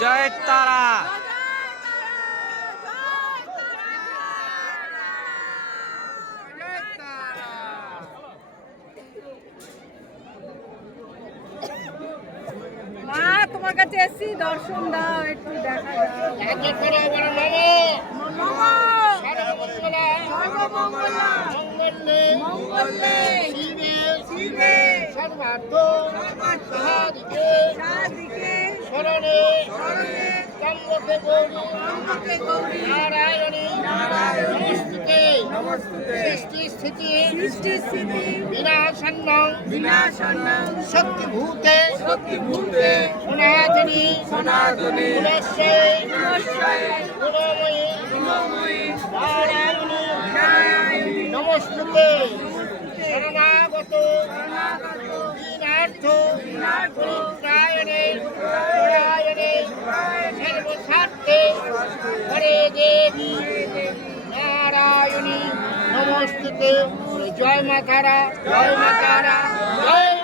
জয় তারা। মা তোমার কাছে এসেছি, দর্শন দাও, একটু দেখা শক্তিভূতে সনাতনী নারায়ণী নমস্তুতে শরণাগত দীনার্থ পরিত্রায়ণে সর্বস্বার্থে হরে দেবী নারায়ণী নমস্তুতে। জয় মা তারা, জয় মা তারা, জয়